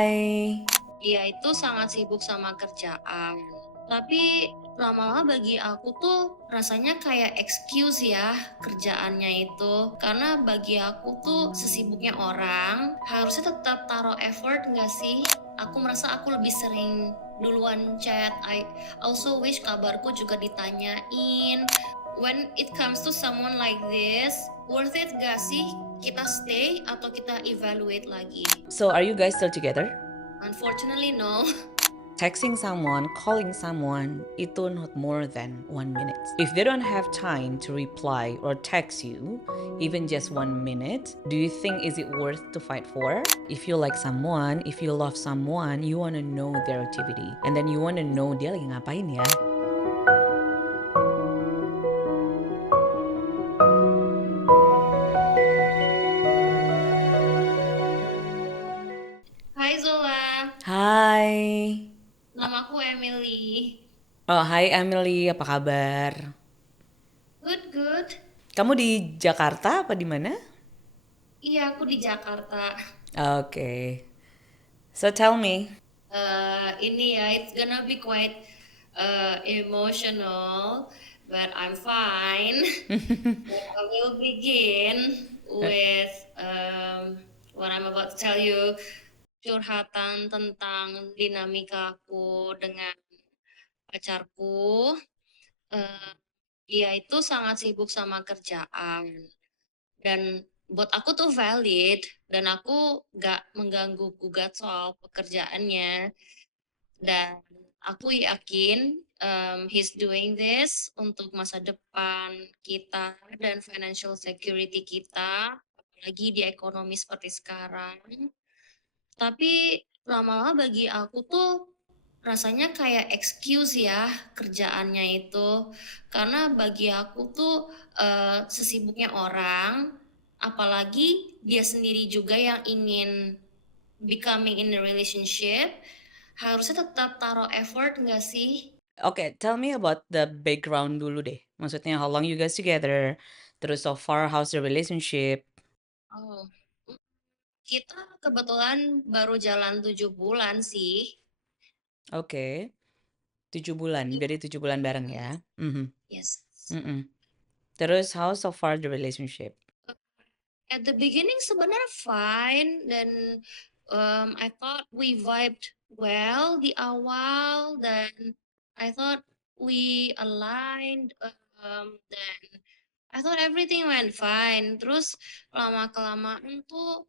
Hai. Dia itu sangat sibuk sama kerjaan. Tapi lama-lama bagi aku tuh rasanya kayak excuse ya kerjaannya itu. Karena bagi aku tuh sesibuknya orang harusnya tetap taruh effort nggak sih? Aku merasa aku lebih sering duluan chat. I also wish kabarku juga ditanyain. When it comes to someone like this, worth it gak sih kita stay atau kita evaluate lagi? So, are you guys still together? Unfortunately, no. Texting someone, calling someone, itu not more than 1 minute. If they don't have time to reply or text you, even just 1 minute, do you think is it worth to fight for? If you like someone, if you love someone, you wanna know their activity. And then you wanna know dia lagi ngapain ya. Hai Zola, Hai. namaku Emily. Oh, hai Emily, apa kabar? Good, good. Kamu di Jakarta apa di mana? Iya, aku di Jakarta. Okay. So tell me. Ini ya, it's gonna be quite emotional, but I'm fine. But I will begin with what I'm about to tell you. Curhatan tentang dinamika aku dengan pacarku. Eh, Dia itu sangat sibuk sama kerjaan. Dan buat aku tuh valid dan aku gak mengganggu gugat soal pekerjaannya, dan aku yakin he's doing this untuk masa depan kita dan financial security kita, apalagi di ekonomi seperti sekarang. Tapi lama-lama bagi aku tuh rasanya kayak excuse ya kerjaannya itu. Karena bagi aku tuh sesibuknya orang, apalagi dia sendiri juga yang ingin becoming in a relationship, harusnya tetap taruh effort nggak sih? Okay, tell me about the background dulu deh. Maksudnya how long you guys together? Terus so far how's the relationship? Oh, kita kebetulan baru jalan 7 bulan sih. Oke, 7 bulan. Jadi 7 bulan bareng ya. Mhm. Yes. Mhm. Terus how so far the relationship? At the beginning sebenarnya fine, dan I thought we vibed well di awal, dan I thought we aligned, dan I thought everything went fine. Terus lama kelamaan tuh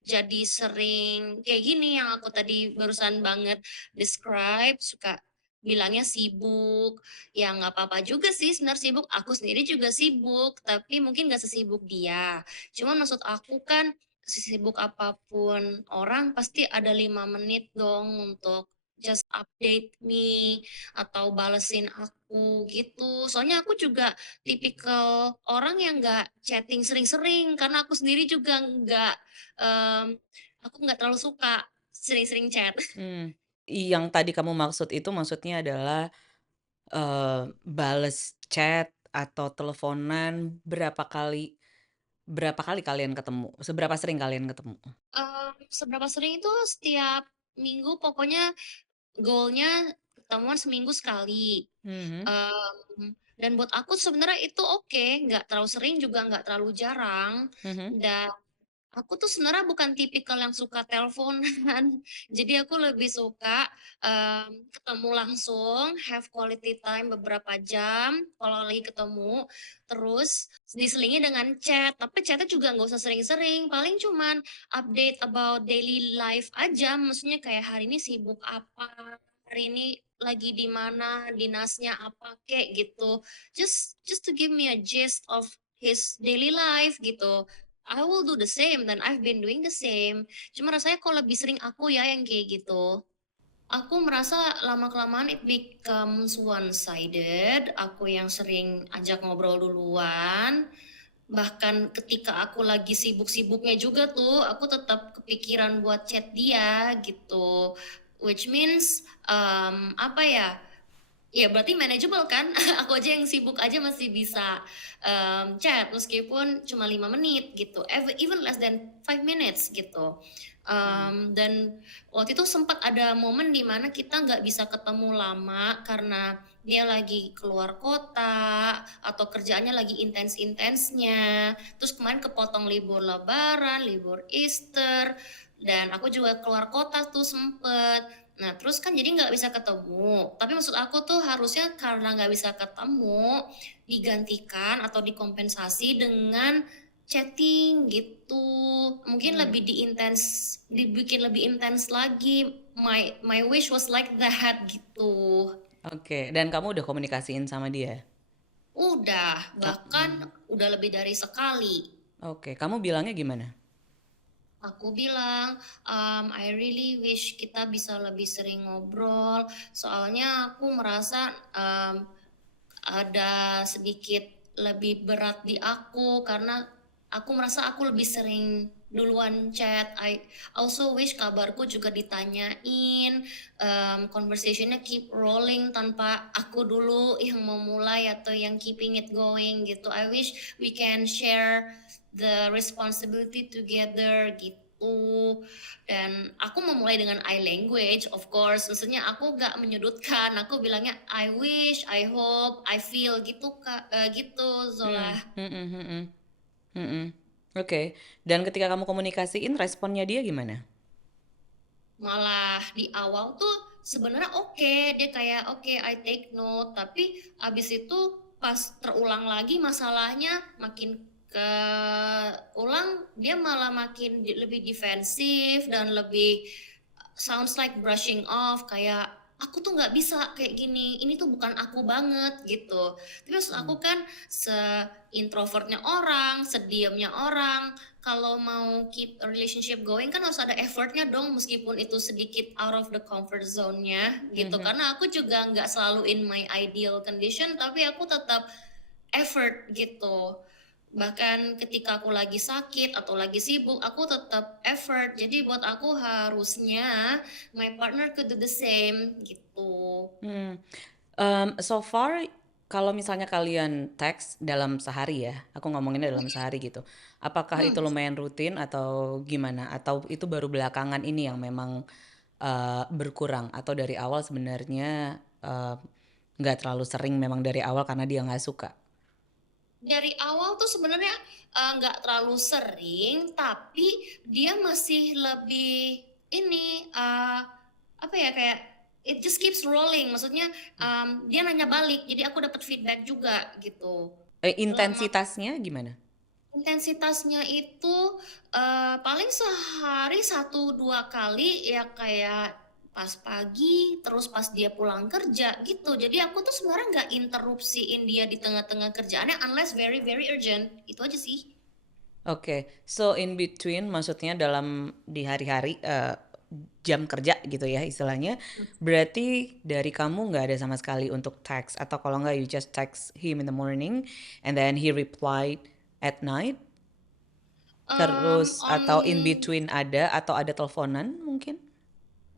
jadi sering kayak gini yang aku tadi barusan banget describe, suka bilangnya sibuk. Ya nggak apa-apa juga sih sebenarnya sibuk, aku sendiri juga sibuk, tapi mungkin nggak sesibuk dia. Cuman maksud aku kan, sesibuk apapun orang pasti ada 5 menit dong untuk just update me atau balesin aku gitu. Soalnya aku juga tipikal orang yang nggak chatting sering-sering, karena aku sendiri juga nggak aku nggak terlalu suka sering-sering chat. Hmm. Yang tadi kamu maksud itu maksudnya adalah bales chat atau teleponan berapa kali kalian ketemu? Seberapa sering kalian ketemu? Seberapa sering itu setiap minggu, pokoknya goalnya ketemuan seminggu sekali. Mhm. Dan buat aku sebenarnya itu oke, nggak terlalu sering juga nggak terlalu jarang. Mhm. Dan aku tuh sebenarnya bukan tipikal yang suka teleponan. Jadi aku lebih suka ketemu langsung, have quality time beberapa jam kalau lagi ketemu, terus diselingi dengan chat. Tapi chatnya juga nggak usah sering-sering, paling cuman update about daily life aja. Maksudnya kayak hari ini sibuk apa, hari ini lagi di mana, dinasnya apa kek gitu. Just to give me a gist of his daily life gitu. I will do the same, dan I've been doing the same. Cuma rasanya kok lebih sering aku ya yang kayak gitu. Aku merasa lama-kelamaan it becomes one-sided. Aku yang sering ajak ngobrol duluan. Bahkan ketika aku lagi sibuk-sibuknya juga tuh, aku tetap kepikiran buat chat dia gitu. Which means, apa ya, Ya berarti manageable kan? Aku aja yang sibuk aja masih bisa, chat meskipun cuma 5 menit gitu, even less than 5 minutes gitu. Mhm. Dan waktu itu sempat ada momen di mana kita nggak bisa ketemu lama karena dia lagi keluar kota atau kerjaannya lagi intens-intensnya, terus kemarin kepotong libur lebaran, libur Easter, dan aku juga keluar kota tuh sempet. Nah, terus kan jadi nggak bisa ketemu, tapi maksud aku tuh harusnya karena nggak bisa ketemu, digantikan atau dikompensasi dengan chatting gitu. Mungkin Mmm, lebih dibikin lebih intens lagi. My wish was like that gitu. oke, dan kamu udah komunikasiin sama dia? Udah, bahkan Mmm, udah lebih dari sekali. oke, kamu bilangnya gimana? Aku bilang, "I really wish kita bisa lebih sering ngobrol, soalnya aku merasa, ada sedikit lebih berat di aku karena aku merasa aku lebih sering duluan chat. I also wish kabarku juga ditanyain, conversation keep rolling tanpa aku dulu yang memulai atau yang keeping it going gitu. I wish we can share the responsibility together gitu. Dan aku memulai dengan I language, of course. Maksudnya aku gak menyudutkan, aku bilangnya I wish, I hope, I feel gitu Kak, gitu Zola. Mhm mhm, mhm. Oke, dan ketika kamu komunikasiin responnya dia gimana? Malah di awal tuh sebenarnya oke, dia kayak, "Oke, I take note," tapi abis itu pas terulang lagi masalahnya makin keulang, dia malah makin lebih defensif dan lebih sounds like brushing off, kayak, "Aku tuh nggak bisa kayak gini, ini tuh bukan aku banget," gitu. Tapi maksud Mmm, aku kan se-introvert-nya orang, sediamnya orang, kalau mau keep a relationship going kan harus ada effort-nya dong meskipun itu sedikit out of the comfort zone-nya gitu. mhm. Karena aku juga nggak selalu in my ideal condition, tapi aku tetap effort gitu. Bahkan ketika aku lagi sakit atau lagi sibuk, aku tetap effort. Jadi buat aku harusnya my partner could do the same gitu. Hmm, so far kalau misalnya kalian teks dalam sehari ya, aku ngomonginnya dalam sehari gitu, apakah itu Mhm. lumayan rutin atau gimana? Atau itu baru belakangan ini yang memang, berkurang? Atau dari awal sebenarnya, nggak terlalu sering memang dari awal karena dia nggak suka? Dari awal tuh sebenarnya, nggak terlalu sering, tapi dia masih lebih ini, apa ya, kayak it just keeps rolling, maksudnya, dia nanya balik, jadi aku dapat feedback juga gitu. Selama Intensitasnya gimana? intensitasnya itu, paling sehari 1 2 kali ya kayak pas pagi, terus pas dia pulang kerja gitu. Jadi aku tuh sebenarnya nggak interupsiin dia di tengah-tengah kerjaannya unless very very urgent, itu aja sih. Oke, so in between maksudnya dalam di hari-hari, jam kerja gitu ya istilahnya, berarti dari kamu nggak ada sama sekali untuk text atau kalau nggak you just text him in the morning and then he replied at night? Terus On atau in between ada atau ada teleponan mungkin?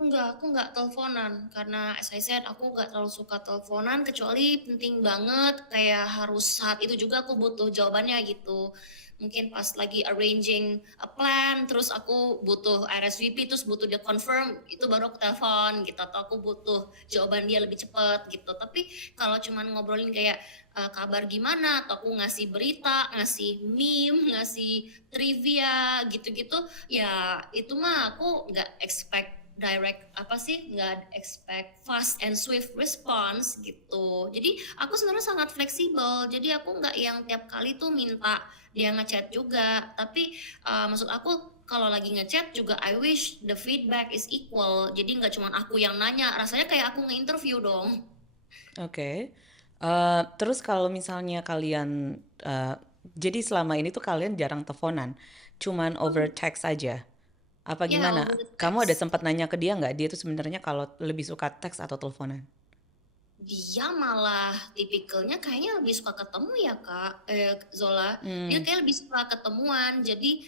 Enggak, aku nggak teleponan karena as I said aku nggak terlalu suka teleponan kecuali penting banget kayak harus saat itu juga aku butuh jawabannya gitu. Mungkin pas lagi arranging a plan terus aku butuh RSVP terus butuh dia confirm itu baru aku telepon gitu atau aku butuh jawaban dia lebih cepet gitu. Tapi kalau cuman ngobrolin kayak, kabar gimana atau aku ngasih berita, ngasih meme, ngasih trivia gitu-gitu, ya itu mah aku nggak expect direct apa sih, nggak expect fast and swift response gitu. Jadi aku sebenarnya sangat fleksibel, jadi aku nggak yang tiap kali tuh minta dia ngechat juga. Tapi, maksud aku kalau lagi ngechat juga I wish the feedback is equal, jadi nggak cuman aku yang nanya, rasanya kayak aku nge-interview dong. Oke. Terus kalau misalnya kalian, jadi selama ini tuh kalian jarang teleponan, cuman over Mhm, text aja? Apa ya gimana? over the Kamu ada text. sempat nanya ke dia nggak, dia tuh sebenarnya kalau lebih suka teks atau teleponan? Dia malah tipikalnya kayaknya lebih suka ketemu ya, Kak, Zola. Dia Mmm, kayak lebih suka ketemuan. Jadi,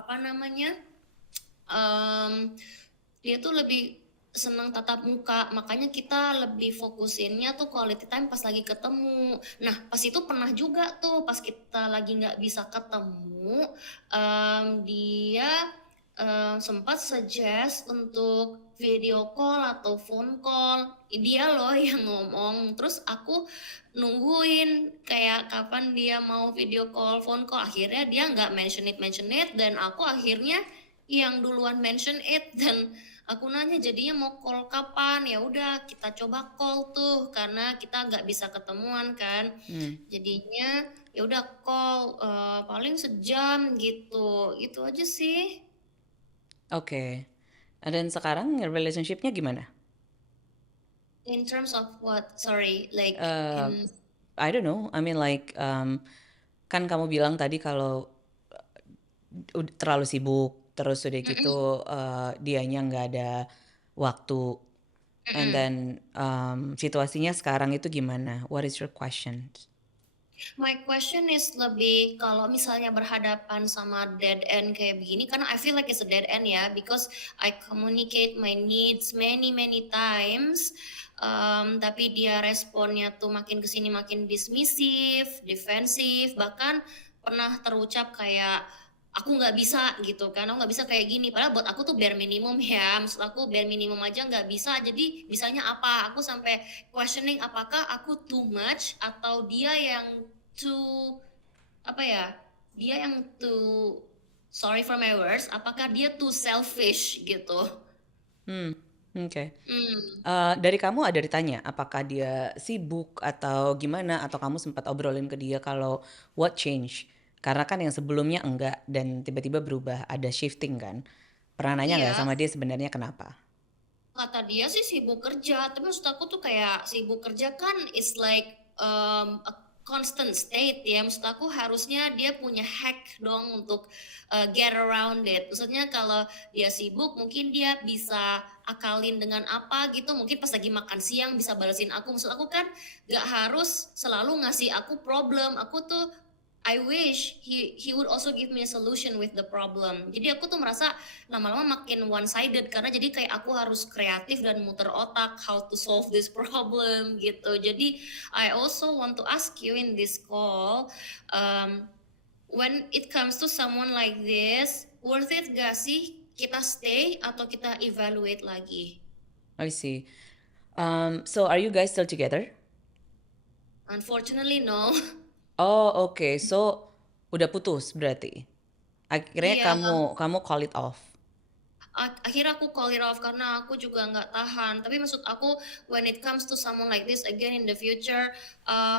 apa namanya, mmm, dia tuh lebih senang tatap muka, makanya kita lebih fokusinnya tuh quality time pas lagi ketemu. Nah, pas itu pernah juga tuh pas kita lagi nggak bisa ketemu, dia, sempat suggest untuk video call atau phone call. Dia loh yang ngomong, terus aku nungguin kayak kapan dia mau video call, phone call, akhirnya dia nggak mention it, dan aku akhirnya yang duluan mention it, dan aku nanya jadinya mau call kapan, ya udah kita coba call tuh karena kita nggak bisa ketemuan kan. Hmm, Jadinya ya udah call paling sejam gitu. Itu aja sih. oke. Dan sekarang relationship-nya gimana? In terms of what? Sorry, like Eh, in I don't know. I mean like kan kamu bilang tadi kalau terlalu sibuk, terus udah mm-mm, gitu dianya nggak ada waktu. And mm-mm. then situasinya sekarang itu gimana? What is your question? My question is lebih kalau misalnya berhadapan sama dead end kayak begini, karena I feel like it's a dead end ya, because I communicate my needs many many times, tapi dia responnya tuh makin kesini makin dismissive, defensif, bahkan pernah terucap kayak aku nggak bisa gitu kan, aku nggak bisa kayak gini. Padahal buat aku tuh bare minimum ya, maksud aku bare minimum aja nggak bisa. Jadi bisanya apa? Aku sampai questioning apakah aku too much atau dia yang too, apa ya, dia yang too, sorry for my words, apakah dia too selfish gitu. Hmm, oke. Hmm. Dari kamu ada ditanya apakah dia sibuk atau gimana atau kamu sempat obrolin ke dia kalau what change? Karena kan yang sebelumnya enggak dan tiba-tiba berubah, ada shifting kan. Pernah nanya nggak Iya, sama dia sebenarnya kenapa? kata dia sih sibuk kerja, tapi maksud aku tuh kayak sibuk kerja kan is like a constant state ya. Maksud aku harusnya dia punya hack dong untuk get around it. Maksudnya kalau dia sibuk mungkin dia bisa akalin dengan apa gitu. Mungkin pas lagi makan siang bisa balesin aku. Maksud aku kan gak harus selalu ngasih aku problem. Aku tuh I wish he would also give me a solution with the problem. Jadi aku tuh merasa lama-lama makin one sided karena jadi kayak aku harus kreatif dan muter otak how to solve this problem gitu. Jadi I also want to ask you in this call, um, when it comes to someone like this, worth it gak sih kita stay atau kita evaluate lagi? I see. So are you guys still together? Unfortunately no. Oh, oke. So udah putus berarti. Akhirnya Iya, kamu call it off. akhirnya aku call it off karena aku juga nggak tahan. Tapi maksud aku, when it comes to someone like this again in the future,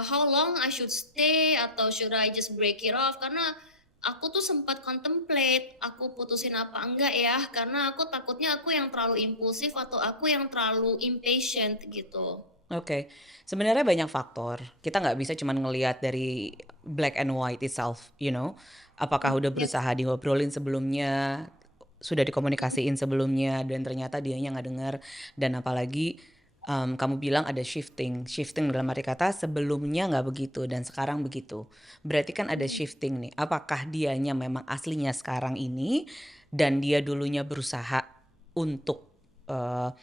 how long I should stay atau should I just break it off? Karena aku tuh sempat contemplate, aku putusin apa enggak ya? Karena aku takutnya aku yang terlalu impulsif atau aku yang terlalu impatient gitu. Oke, sebenarnya banyak faktor. Kita nggak bisa cuma ngelihat dari black and white itself, you know. Apakah udah Yes. berusaha diobrolin sebelumnya, sudah dikomunikasiin sebelumnya, dan ternyata dianya nggak dengar. Dan apalagi kamu bilang ada shifting. Shifting dalam arti kata sebelumnya nggak begitu dan sekarang begitu. Berarti kan ada shifting nih. Apakah dianya memang aslinya sekarang ini dan dia dulunya berusaha untuk eh,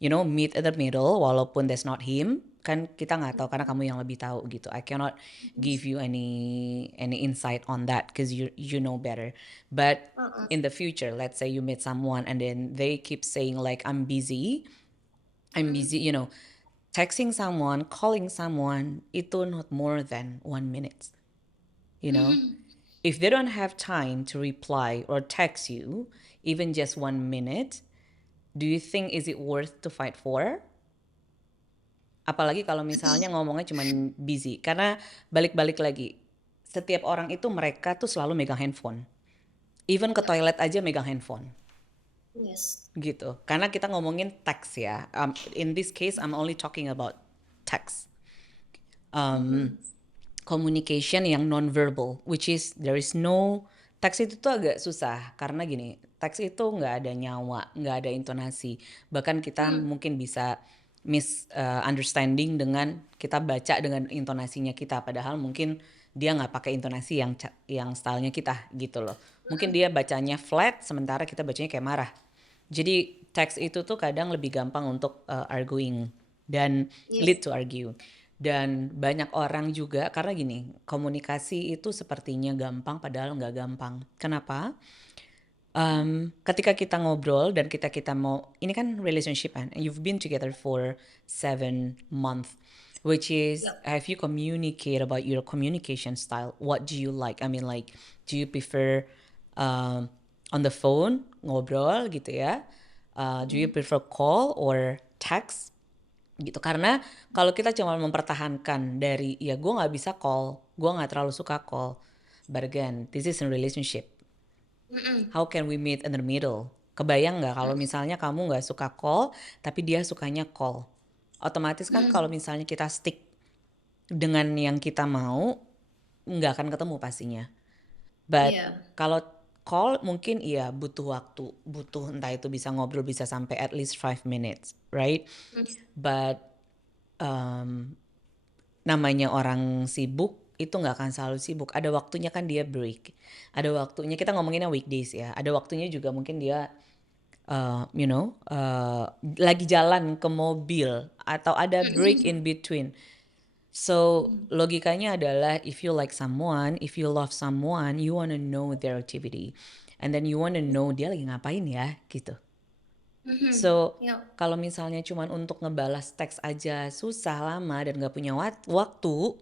meet at the middle walaupun that's not him, kan kita nggak tahu karena kamu yang lebih tahu gitu. I cannot give you any insight on that because you know better. But Uh-uh. in the future, let's say you meet someone and then they keep saying like I'm Mm-mm. busy, texting someone, calling someone itu not more than 1 minute, you know. If they don't have time to reply or text you, even just 1 minute, do you think is it worth to fight for? Apalagi kalau misalnya ngomongnya cuman busy. Karena balik-balik lagi, setiap orang itu mereka tuh selalu megang handphone. Even ke toilet aja megang handphone. Yes. Gitu. Karena kita ngomongin teks ya. In this case, I'm only talking about text. Mm-mm. Communication yang non-verbal, which is there is no, teks itu tuh agak susah karena gini, teks itu nggak ada nyawa, nggak ada intonasi, bahkan kita Mm. mungkin bisa misunderstanding dengan kita baca dengan intonasinya kita, padahal mungkin dia nggak pakai intonasi yang stylenya kita gitu loh, mungkin dia bacanya flat sementara kita bacanya kayak marah, jadi teks itu tuh kadang lebih gampang untuk arguing dan Yes. lead to argue. Dan banyak orang juga karena gini, komunikasi itu sepertinya gampang padahal nggak gampang. Kenapa? Ketika kita ngobrol dan kita mau, ini kan relationship kan, and you've been together for 7 months, which is Yep. have you communicate about your communication style? What do you like? I mean, like, do you prefer on the phone ngobrol gitu ya? Do you prefer call or text? Gitu, karena kalau kita cuma mempertahankan dari ya gue nggak bisa call, gue nggak terlalu suka call, but again this is a relationship. Mm-mm. How can we meet in the middle? Kebayang nggak kalau misalnya kamu nggak suka call, tapi dia sukanya call? Otomatis kan kalau misalnya kita stick dengan yang kita mau, nggak akan ketemu pastinya. But Iya. kalau call mungkin iya butuh waktu, butuh entah itu bisa ngobrol bisa sampai at least 5 minutes, right? But namanya orang sibuk itu nggak akan selalu sibuk. Ada waktunya kan dia break. Ada waktunya kita ngomonginnya weekdays ya. Ada waktunya juga mungkin dia lagi jalan ke mobil atau ada break in between. So logikanya adalah if you like someone, if you love someone, you wanna know their activity, and then you wanna know dia lagi ngapain ya gitu. So Yep. kalau misalnya cuman untuk ngebalas teks aja susah lama dan nggak punya waktu,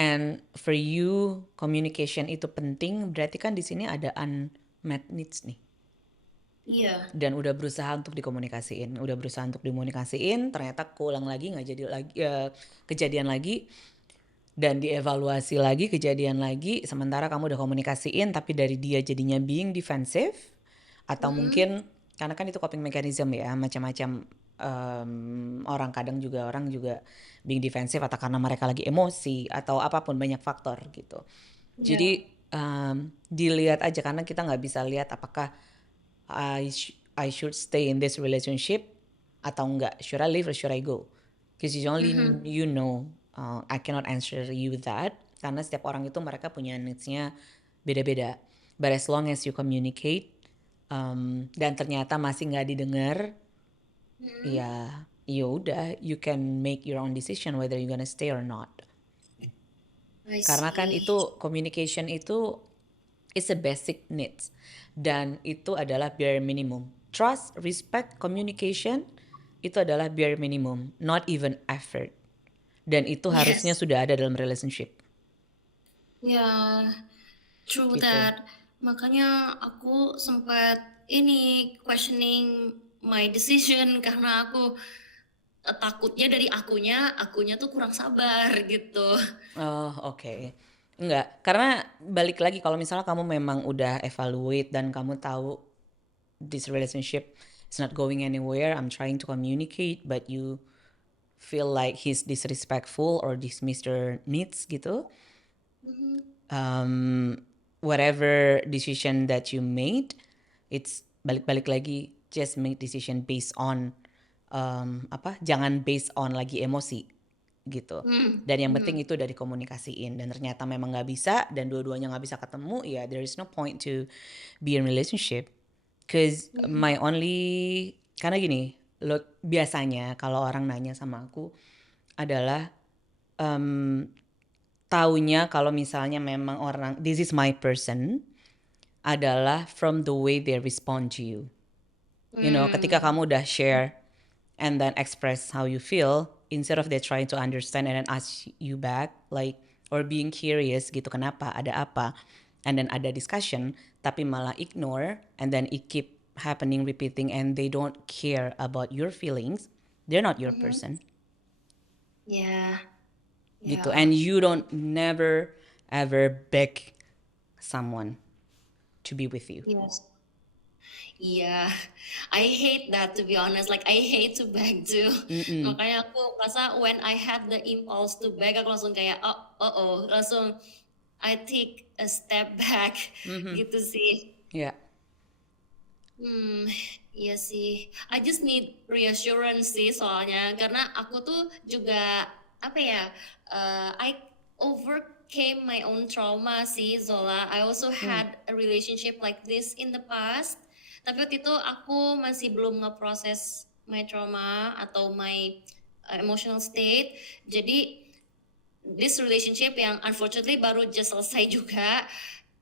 and for you communication itu penting, berarti kan di sini ada unmet needs nih. Iya. Dan udah berusaha untuk dikomunikasiin, ternyata keulang lagi nggak jadi lagi kejadian lagi dan dievaluasi lagi kejadian lagi, sementara kamu udah komunikasiin tapi dari dia jadinya being defensive atau mungkin karena kan itu coping mechanism ya, macam-macam orang kadang juga orang juga being defensive atau karena mereka lagi emosi atau apapun, banyak faktor gitu. Iya. Jadi dilihat aja karena kita nggak bisa lihat apakah I should stay in this relationship atau enggak. Should I leave or should I go? Because you only you know. I cannot answer you that karena setiap orang itu mereka punya needs-nya beda-beda. But as long as you communicate dan ternyata masih nggak didengar, ya udah, you can make your own decision whether you gonna stay or not. I Karena kan see. itu communication itu is a basic needs dan itu adalah bare minimum. Trust, respect, communication itu adalah bare minimum, not even effort. Dan itu harusnya Yes. sudah ada dalam relationship Ya, true gitu. that. Makanya aku sempat ini questioning my decision karena aku takutnya dari akunya tuh kurang sabar gitu. Oh, oke. Enggak, karena balik lagi kalau misalnya kamu memang udah evaluate dan kamu tahu this relationship is not going anywhere, I'm trying to communicate but you feel like he's disrespectful or dismiss your needs gitu. Whatever decision that you made, it's balik-balik lagi, just make decision based on jangan based on lagi emosi gitu. Dan yang penting itu udah dikomunikasiin dan ternyata memang nggak bisa dan dua-duanya nggak bisa ketemu, ya there is no point to be in relationship. Cause my only, karena gini, lo biasanya kalau orang nanya sama aku adalah taunya kalau misalnya memang orang this is my person adalah from the way they respond to you. You know, ketika kamu udah share and then express how you feel, instead of they trying to understand and then ask you back, like, or being curious gitu, kenapa, ada apa, and then ada discussion, tapi malah ignore, and then it keep happening, repeating, and they don't care about your feelings, they're not your person, Ya, gitu. ya. And you don't never ever beg someone to be with you. Yes. Iya, I hate that to be honest. Like I hate to beg too. Makanya aku merasa when I had the impulse to beg, aku langsung kayak langsung I take a step back gitu sih. Ya. Hmm, iya sih. I just need reassurance sih soalnya karena aku tuh juga apa ya? I overcame my own trauma sih, Zola. I also had a relationship like this in the past. Tapi waktu itu aku masih belum ngeproses my trauma atau my emotional state. Jadi this relationship yang unfortunately baru just selesai juga,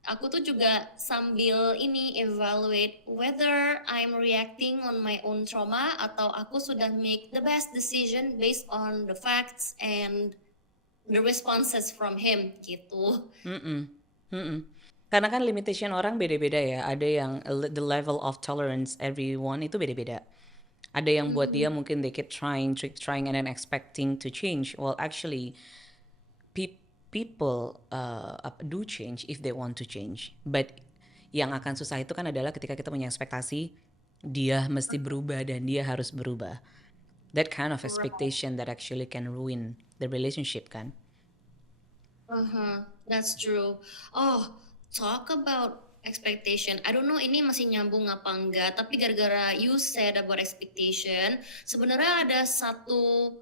aku tuh juga sambil ini evaluate whether I'm reacting on my own trauma atau aku sudah make the best decision based on the facts and the responses from him gitu. Mm-mm. Mm-mm. Karena kan limitation orang beda-beda ya. Ada yang the level of tolerance everyone itu beda-beda. Ada yang buat dia mungkin they keep trying and then expecting to change. Well, actually, people do change if they want to change. But yang akan susah itu kan adalah ketika kita punya ekspektasi dia mesti berubah dan dia harus berubah. That kind of expectation that actually can ruin the relationship kan. That's true. Oh, talk about expectation. I don't know ini masih nyambung apa enggak, tapi gara-gara you said about expectation, sebenarnya ada satu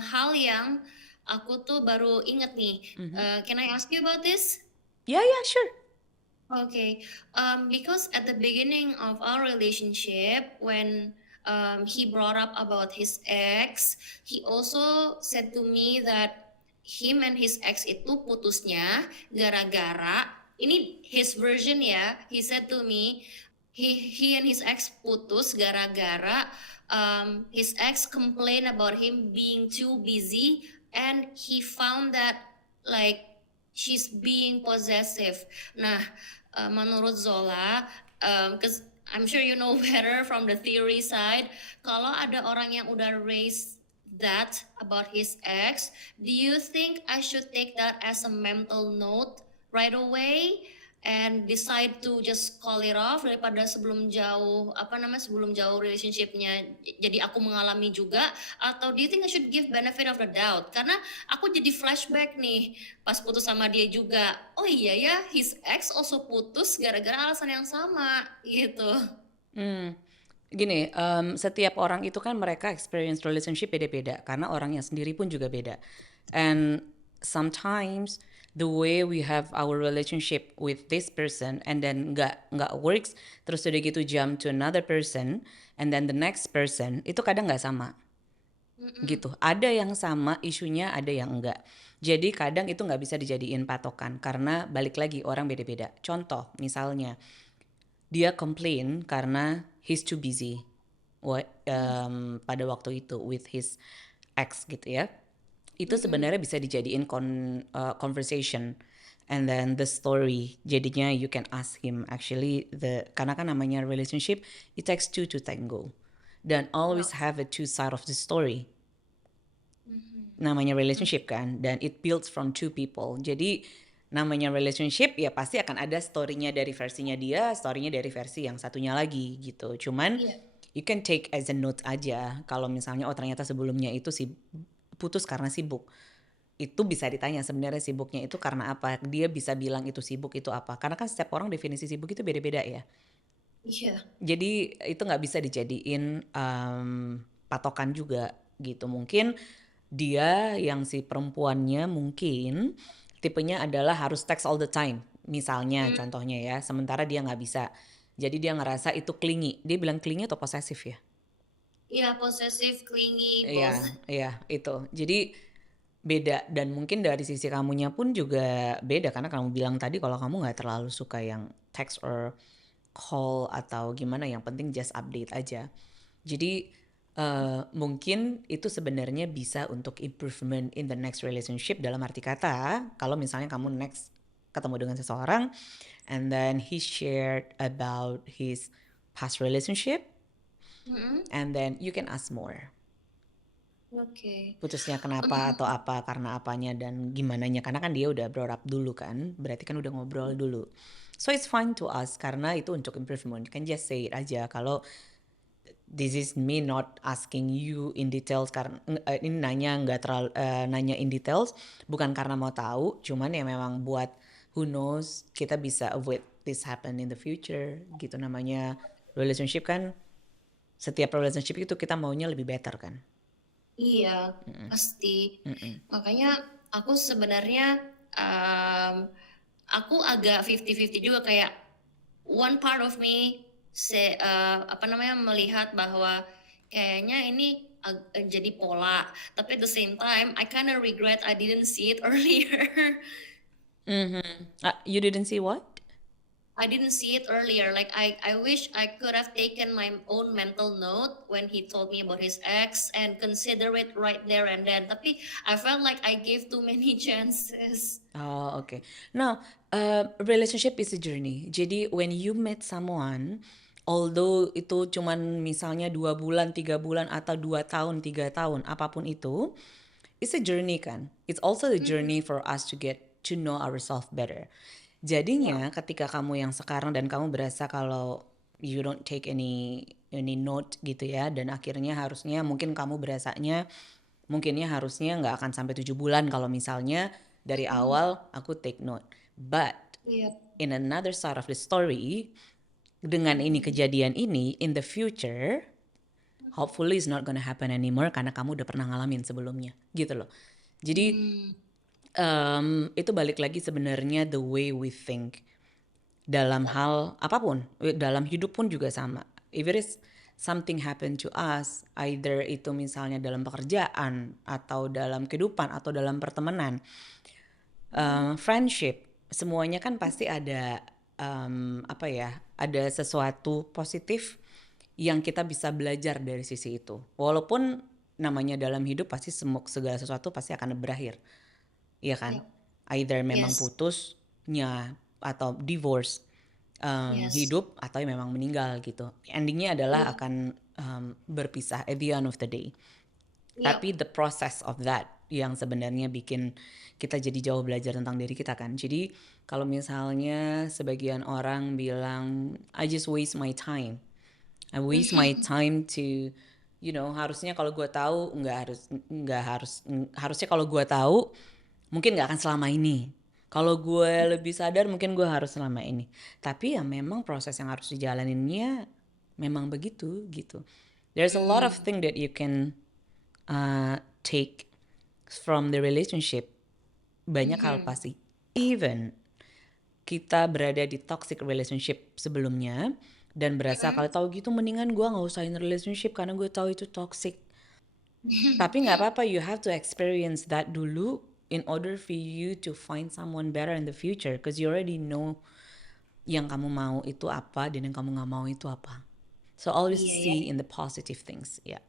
hal yang aku tuh baru inget nih. Can I ask you about this? Yeah, sure. Okay, because at the beginning of our relationship, when he brought up about his ex, he also said to me that him and his ex itu putusnya gara-gara ini his version ya. He said to me, he and his ex putus gara-gara his ex complained about him being too busy, and he found that like she's being possessive. Nah, menurut Zola, because I'm sure you know better from the theory side, kalau ada orang yang udah raise that about his ex, do you think I should take that as a mental note right away and decide to just call it off daripada sebelum jauh sebelum jauh relationshipnya jadi aku mengalami juga, atau do you think I should give benefit of the doubt karena aku jadi flashback nih pas putus sama dia juga, oh iya ya his ex also putus gara-gara alasan yang sama gitu. Gini, setiap orang itu kan mereka experience relationship beda-beda karena orangnya sendiri pun juga beda. And sometimes the way we have our relationship with this person and then nggak works, terus udah gitu jump to another person and then the next person itu kadang nggak sama. Gitu. Ada yang sama isunya, ada yang enggak. Jadi kadang itu nggak bisa dijadiin patokan karena balik lagi orang beda-beda. Contoh misalnya dia complain karena he's too busy pada waktu itu with his ex gitu ya. Itu sebenarnya bisa dijadiin conversation and then the story. Jadinya you can ask him actually karena kan namanya relationship it takes two to tango. Dan always have a two side of the story. Namanya relationship kan, dan it builds from two people. Jadi namanya relationship ya pasti akan ada story-nya dari versinya dia, story-nya dari versi yang satunya lagi gitu. Cuman you can take as a note aja kalau misalnya oh ternyata sebelumnya itu putus karena sibuk. Itu bisa ditanya sebenarnya sibuknya itu karena apa. Dia bisa bilang itu sibuk itu apa. Karena kan setiap orang definisi sibuk itu beda-beda ya. Iya. Jadi itu nggak bisa dijadiin patokan juga gitu. Mungkin dia yang si perempuannya mungkin tipenya adalah harus text all the time. Misalnya contohnya ya. Sementara dia nggak bisa. Jadi dia ngerasa itu clingy. Dia bilang clingy atau posesif ya? Iya, possessive, clingy, Iya, both. iya itu. Jadi beda dan mungkin dari sisi kamunya pun juga beda karena kamu bilang tadi kalau kamu nggak terlalu suka yang text or call atau gimana, yang penting just update aja. Jadi mungkin itu sebenarnya bisa untuk improvement in the next relationship, dalam arti kata kalau misalnya kamu next ketemu dengan seseorang and then he shared about his past relationship and then you can ask more. Oke. Putusnya kenapa atau apa, karena apanya dan gimananya, karena kan dia udah brought up dulu kan, berarti kan udah ngobrol dulu. So it's fine to ask karena itu untuk improvement. You can just say it aja kalau this is me not asking you in details karena ini nanya nggak terlalu nanya in details bukan karena mau tahu, cuman ya memang buat who knows kita bisa avoid this happen in the future gitu. Namanya relationship kan, setiap relationship itu kita maunya lebih better kan. Iya, pasti. Makanya aku sebenarnya aku agak 50-50 juga, kayak one part of me apa namanya, melihat bahwa kayaknya ini jadi pola, tapi at the same time I kinda regret I didn't see it earlier. You didn't see what? I didn't see it earlier. Like I wish I could have taken my own mental note when he told me about his ex and consider it right there and then. Tapi I felt like I gave too many chances. Oh, okay. Now, relationship is a journey. Jadi when you meet someone, although itu cuman misalnya 2 bulan, 3 bulan, atau 2 tahun, 3 tahun, apapun itu, it's a journey kan. It's also a Mhm. journey for us to get to know ourselves better. Yeah. Jadinya ketika kamu yang sekarang dan kamu berasa kalau you don't take any note gitu ya, dan akhirnya harusnya mungkin kamu berasanya mungkinnya harusnya nggak akan sampai 7 bulan kalau misalnya dari Mhm. awal aku take note. But Iya. in another side of the story, dengan ini Mhm. kejadian ini in the future, hopefully it's not gonna happen anymore karena kamu udah pernah ngalamin sebelumnya gitu loh. Jadi Hmm. itu balik lagi sebenarnya the way we think dalam hal apapun, dalam hidup pun juga sama. If it is something happen to us, either itu misalnya dalam pekerjaan atau dalam kehidupan atau dalam pertemanan, friendship, semuanya kan pasti ada apa ya, ada sesuatu positif yang kita bisa belajar dari sisi itu. Walaupun namanya dalam hidup pasti segala sesuatu pasti akan berakhir, iya kan? Yeah. Either memang Yes. putusnya atau divorce, Yes. hidup atau memang meninggal gitu. Endingnya adalah Yeah. akan berpisah at the end of the day. Yeah. Tapi the process of that yang sebenarnya bikin kita jadi jauh belajar tentang diri kita kan. Jadi kalau misalnya sebagian orang bilang I just waste my time. I waste my time to harusnya kalau gue tahu harusnya kalau gue tahu mungkin nggak akan selama ini. Kalau gue lebih sadar mungkin gue harus selama ini. Tapi ya memang proses yang harus dijalaninnya memang begitu gitu. There's a lot of Hmm. thing that you can take from the relationship. Banyak hal Mhm. pasti. Even kita berada di toxic relationship sebelumnya dan berasa kalau Mhm. tahu gitu mendingan gue nggak usahin relationship karena gue tahu itu toxic. Tapi nggak apa-apa, you have to experience that dulu in order for you to find someone better in the future, because you already know yang kamu mau itu apa dan yang kamu nggak mau itu apa. So always Iya ya. see in the positive things. Yeah.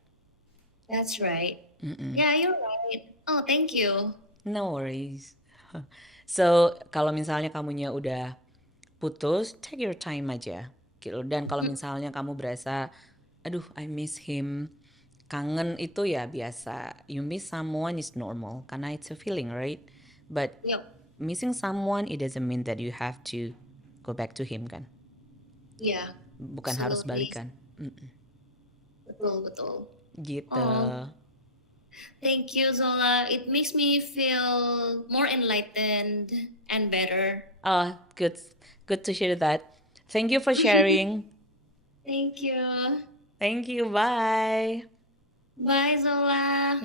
That's right. Yeah, you're right. Oh, thank you. No worries. So kalau misalnya kamunya udah putus, take your time aja gitu. Dan kalau misalnya kamu berasa aduh I miss him, kangen, itu ya biasa. You miss someone is normal karena it's a feeling, right? But Yep. missing someone it doesn't mean that you have to go back to him kan. Yeah. Bukan harus Absolutely. balikan. Betul, betul. Gitu. Oh, thank you, Zola. It makes me feel more enlightened and better. Oh, good to hear that. Thank you for sharing. Thank you. Thank you. Bye. Bye, Zola.